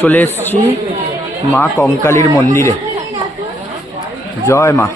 চলে এসেছি মা কঙ্কালীর মন্দিরে। জয় মা।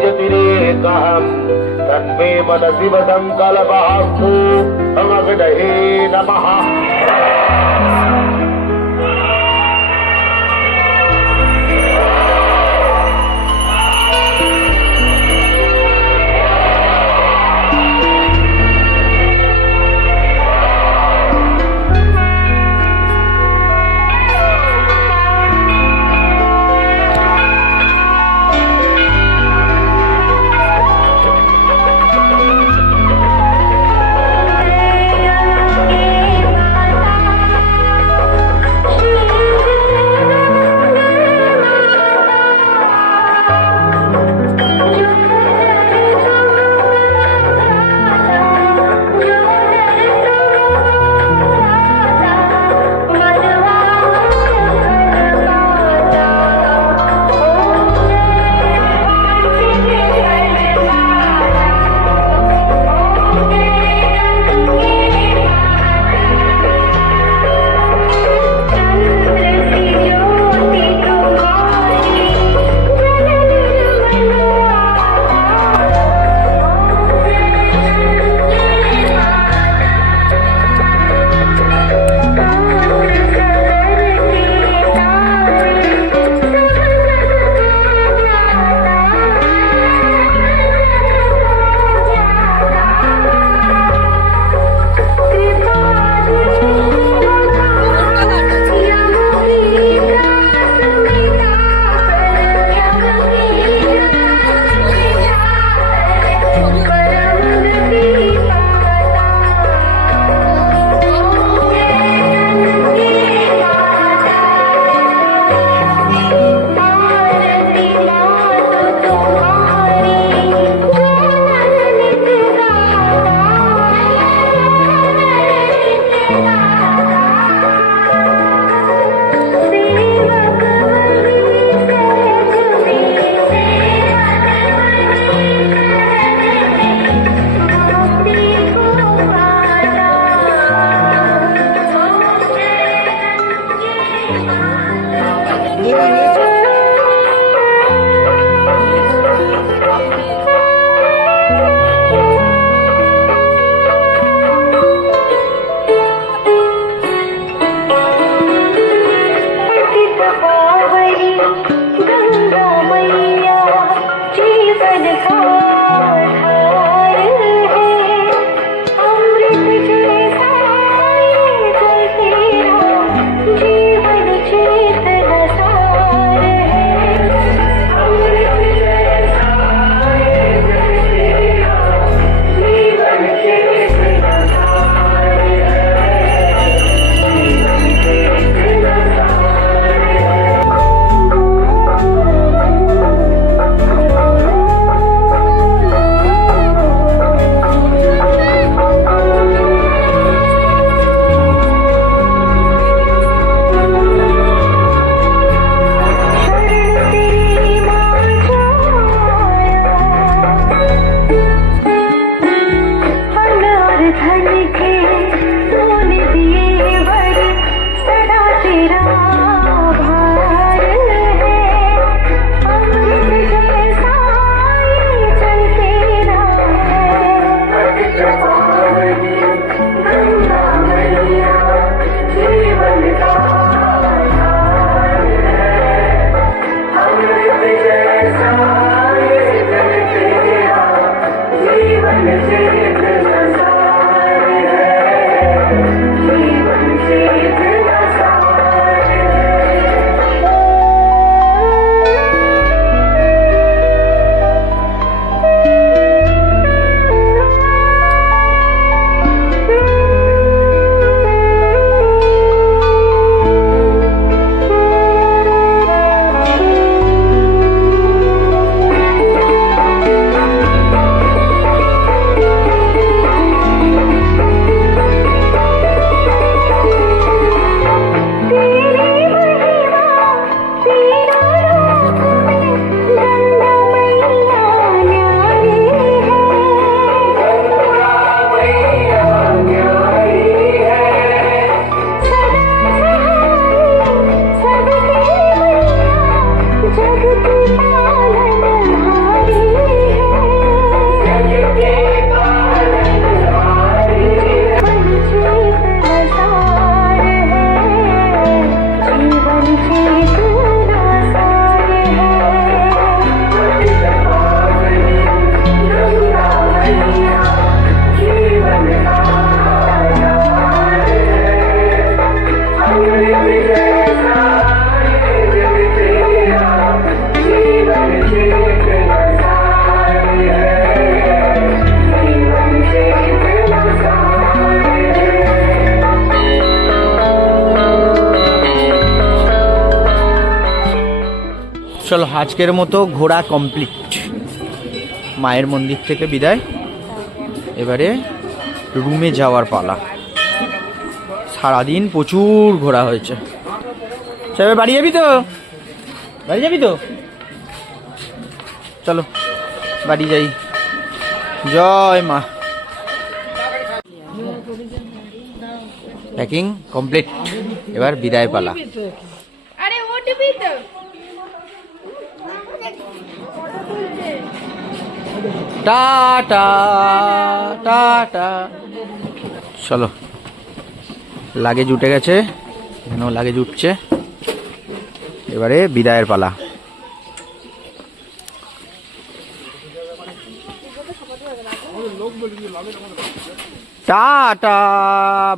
ज्योतिरेकहम् तन्मे मनसि वदङ्कल्पहास्तु समग्नहे नमः চলো, আজকের মতো ঘোরা কমপ্লিট মায়ের মন্দির থেকে বিদায়। এবারে রুমে যাওয়ার পালা। সারাদিন প্রচুর ঘোরা হয়েছে। বাড়ি যাবি তো? বাড়ি যাবি তো? চলো, বাড়ি যাই। জয় মা। প্যাকিং কমপ্লিট এবার বিদায় পালা আরে ওটিপি তো টাটা টাটা চলো। লাগেজ উঠে গেছে। এখানেও লাগেজ উঠছে। এবারে বিদায়ের পালা। Tata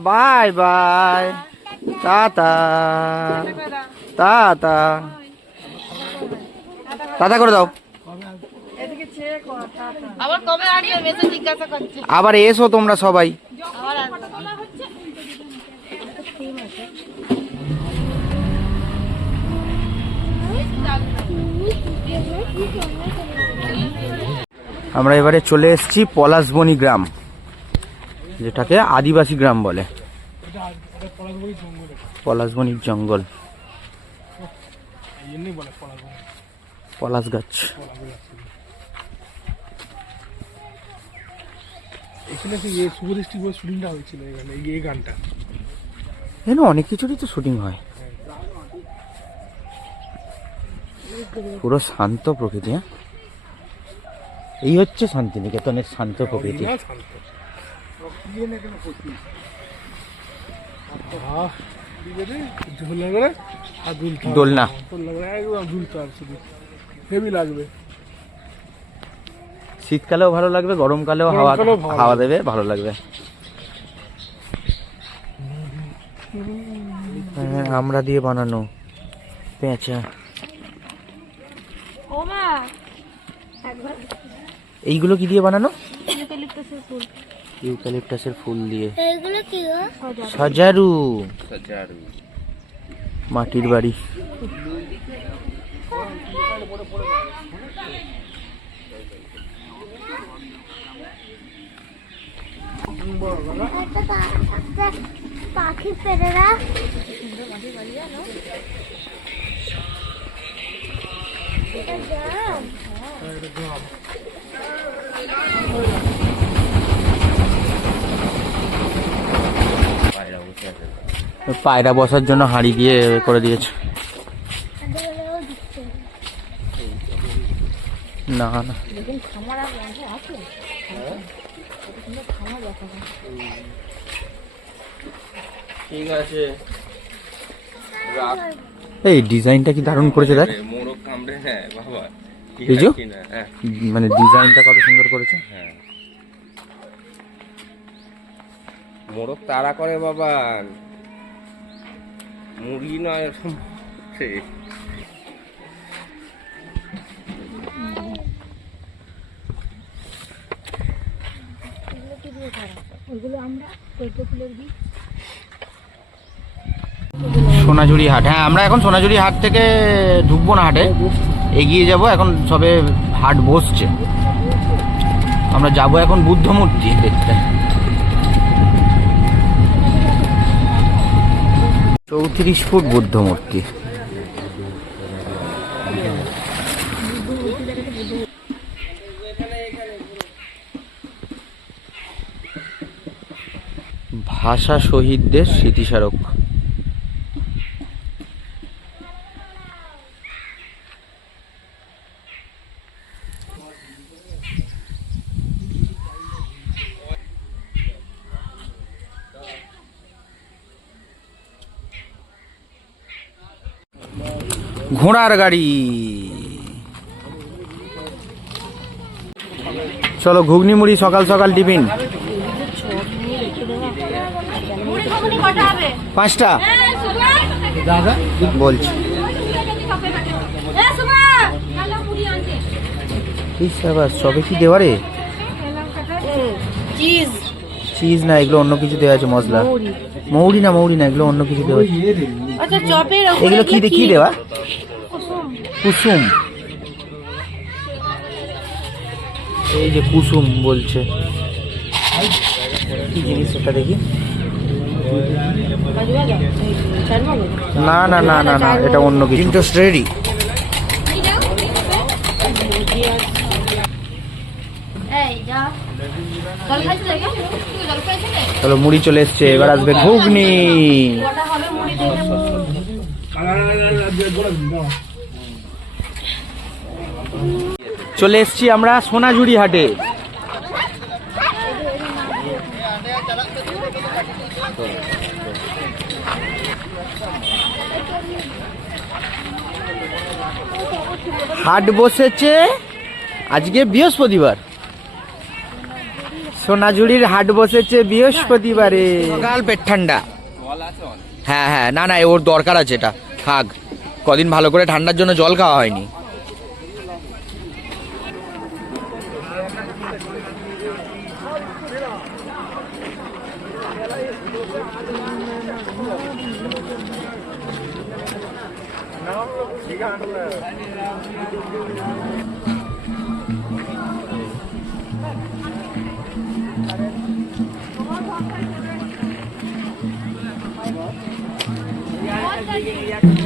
bye bye. Tata tata tata করে দাও। আবার কবে আসবে? মেসে জিজ্ঞাসা করছে। আবার এসো তোমরা সবাই। আবার আমরা এবারে চলে এসেছি পলাশবনি গ্রাম যেটাকে আদিবাসী গ্রাম বলে। পলাশবনির জঙ্গল। পলাশ গাছ এখানে সেই শুভদৃষ্টি বলে শুটিংটা হয়েছিল এখানে এই গানটা। এখানে অনেক কিছুরই তো শুটিং হয়। পুরো শান্ত প্রকৃতি হ্যাঁ? এই হচ্ছে শান্তিনিকেতনের শান্ত প্রকৃতি। আর দোলনা। দোলনা একদম দুলতে হবে শুধু। হেভি লাগবে। শীতকালেও ভালো লাগবে গরমকালেও হাওয়া হাওয়া দেবে ভালো লাগবে। হ্যাঁ, আমরা দিয়ে বানানো পেঁচা। এইগুলো কি দিয়ে বানানো? ইউক্যালিপটাসের ফুল। দিয়ে। সাজারু। মাটির বাড়ি। পায়রা বসার জন্য হাঁড়ি দিয়ে করে দিয়েছে। না না। ঠিক আছে। এই ডিজাইনটা কি দারুণ করেছে দেখ। মোরগ কামড়ে হ্যাঁ বাবা। কি বিজু? না, হ্যাঁ। মানে ডিজাইনটা কত সুন্দর করেছে। হ্যাঁ। মোরগ তাড়া করে বাবা। মুরগি নয় এরকম। সে সোনাঝুরি হাট। হ্যাঁ আমরা এখন সোনাঝুরি হাট থেকে ঢুকবো না হাটে। এগিয়ে যাব, এখন সবে হাট বসছে। আমরা যাব এখন বুদ্ধ মূর্তি দেখতে। চৌত্রিশ ফুট বুদ্ধ মূর্তি ভাষা শহীদদের স্মৃতিস্মারক। ঘোড়ার গাড়ি। চলো ঘুগনি মুড়ি সকাল সকাল টিফিন। পাঁচটা? বলছি। সবে কি দেওয়া রে? চিজ চিজ না এগুলো অন্য কিছু দেওয়া আছে মশলা। মৌরি না মৌরি না এগুলো অন্য কিছু দেওয়া আচ্ছা চপের এগুলো কি কি দেওয়া? কুসুম। এই যে কুসুম বলছে। কি জিনিস এটা দেখি? না না না না না এটা অন্য কিছু। ইন্টারেস্ট রেডি এই যা জল খাইছিলে কে? তুই জল খাইছিলে? চলো, মুড়ি চলে এসছে, এবার আসবে ঘুগনি। চলে এসছি আমরা সোনাঝুরি হাটে। হাট বসেছে, আজকে বৃহস্পতিবার। সোনাঝুরির হাট বসেছে বৃহস্পতিবারে। সকাল পেট ঠান্ডা। হ্যাঁ হ্যাঁ না না ওর দরকার আছে এটা। থাক, কদিন ভালো করে ঠান্ডার জন্য জল খাওয়া হয়নি।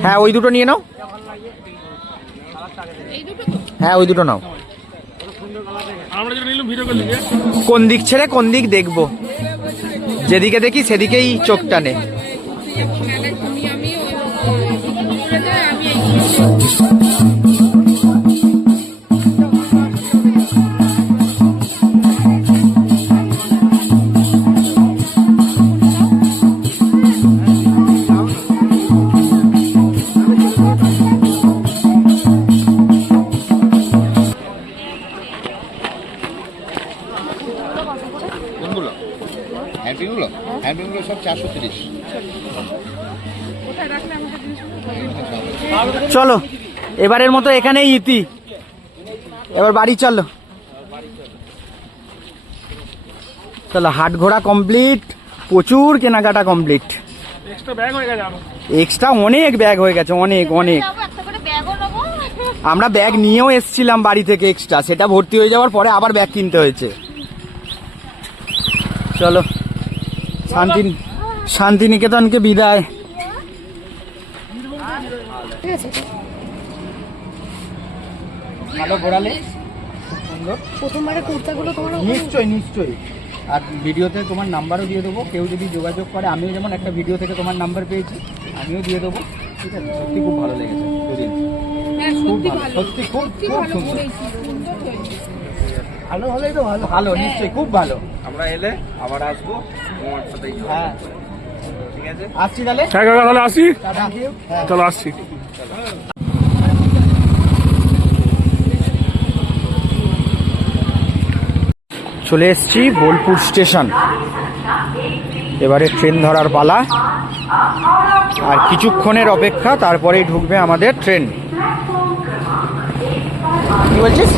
হ্যাঁ ওই দুটো নিয়ে নাও। হ্যাঁ ওই দুটো নাও। কোন দিক ছেড়ে কোন দিক দেখব। যেদিকে দেখি সেদিকেই চোখ টানে। কোনগুলো চলো এবারের মতো এখানেই ইতি। এবার বাড়ি চলো। চলো হাট ঘোড়া কমপ্লিট প্রচুর কেনাকাটা কমপ্লিট এক্সট্রা অনেক ব্যাগ হয়ে গেছে অনেক অনেক। আমরা ব্যাগ নিয়েও এসছিলাম বাড়ি থেকে এক্সট্রা সেটা ভর্তি হয়ে যাওয়ার পরে আবার ব্যাগ কিনতে হয়েছে। চলো শান্তি শান্তিনিকেতনকে বিদায়। ভালো ঘোরালে? সুন্দর। প্রথমবারে কুর্তাগুলো তোমার নিশ্চয়ই নিশ্চয়ই। আর ভিডিওতে তোমার নাম্বারও দিয়ে দেবো। কেউ যদি যোগাযোগ করে আমিও যেমন একটা ভিডিও থেকে তোমার নাম্বার পেয়েছি আমিও দিয়ে দেবো। ঠিক আছে? সত্যি খুব ভালো লেগেছে দুদিন। খুব ভালো সত্যি খুব খুব সুন্দর। ভালো হলেই তো ভালো। ভালো নিশ্চয়ই খুব ভালো। আমরা এলে আবার আসব। হ্যাঁ। আসছি তাহলে? হ্যাঁ কাকা তাহলে আসি? হ্যাঁ চলো আসছি। চলে এসেছি বোলপুর স্টেশন। এবারে ট্রেন ধরার পালা। আর কিছুক্ষণের অপেক্ষা তারপরেই ঢুকবে আমাদের ট্রেন। কি বলছিস?